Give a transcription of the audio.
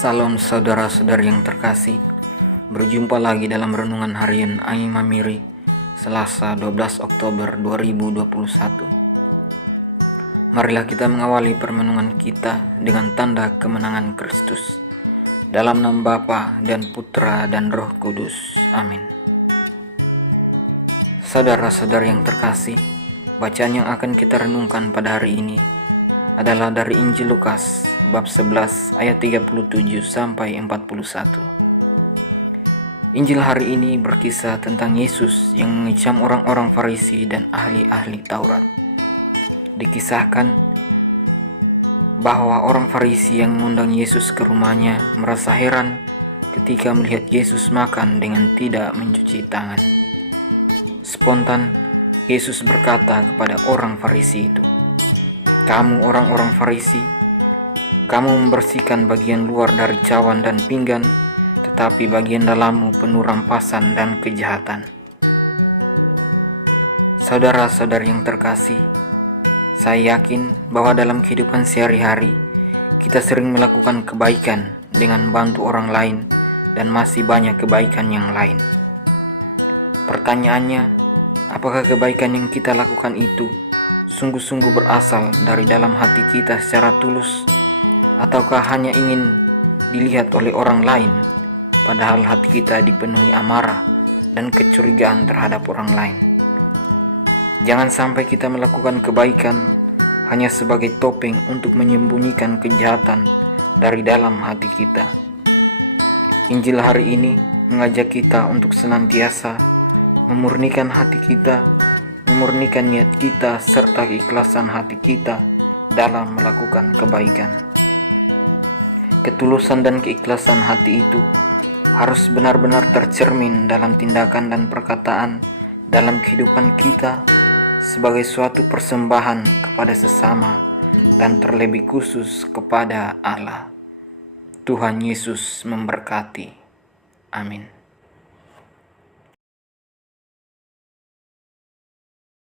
Salam saudara-saudari yang terkasih. Berjumpa lagi dalam renungan harian Ai Mamiri, Selasa 12 Oktober 2021. Marilah kita mengawali permenungan kita dengan tanda kemenangan Kristus. Dalam nama Bapa dan Putra dan Roh Kudus. Amin. Saudara-saudari yang terkasih, bacaan yang akan kita renungkan pada hari ini adalah dari Injil Lukas bab 11 ayat 37 sampai 41. Injil hari ini berkisah tentang Yesus yang mengecam orang-orang Farisi dan ahli-ahli Taurat. Dikisahkan bahwa orang Farisi yang mengundang Yesus ke rumahnya merasa heran ketika melihat Yesus makan dengan tidak mencuci tangan. Spontan Yesus berkata kepada orang Farisi itu, "Kamu orang-orang Farisi, kamu membersihkan bagian luar dari cawan dan pinggan, tetapi bagian dalammu penuh rampasan dan kejahatan." Saudara-saudari yang terkasih, saya yakin bahwa dalam kehidupan sehari-hari kita sering melakukan kebaikan dengan bantu orang lain dan masih banyak kebaikan yang lain. Pertanyaannya, apakah kebaikan yang kita lakukan itu sungguh-sungguh berasal dari dalam hati kita secara tulus, ataukah hanya ingin dilihat oleh orang lain, padahal hati kita dipenuhi amarah dan kecurigaan terhadap orang lain? Jangan sampai kita melakukan kebaikan hanya sebagai topeng untuk menyembunyikan kejahatan dari dalam hati kita. Injil hari ini mengajak kita untuk senantiasa memurnikan hati kita, memurnikan niat kita serta keikhlasan hati kita dalam melakukan kebaikan. Ketulusan dan keikhlasan hati itu harus benar-benar tercermin dalam tindakan dan perkataan dalam kehidupan kita sebagai suatu persembahan kepada sesama dan terlebih khusus kepada Allah. Tuhan Yesus memberkati. Amin.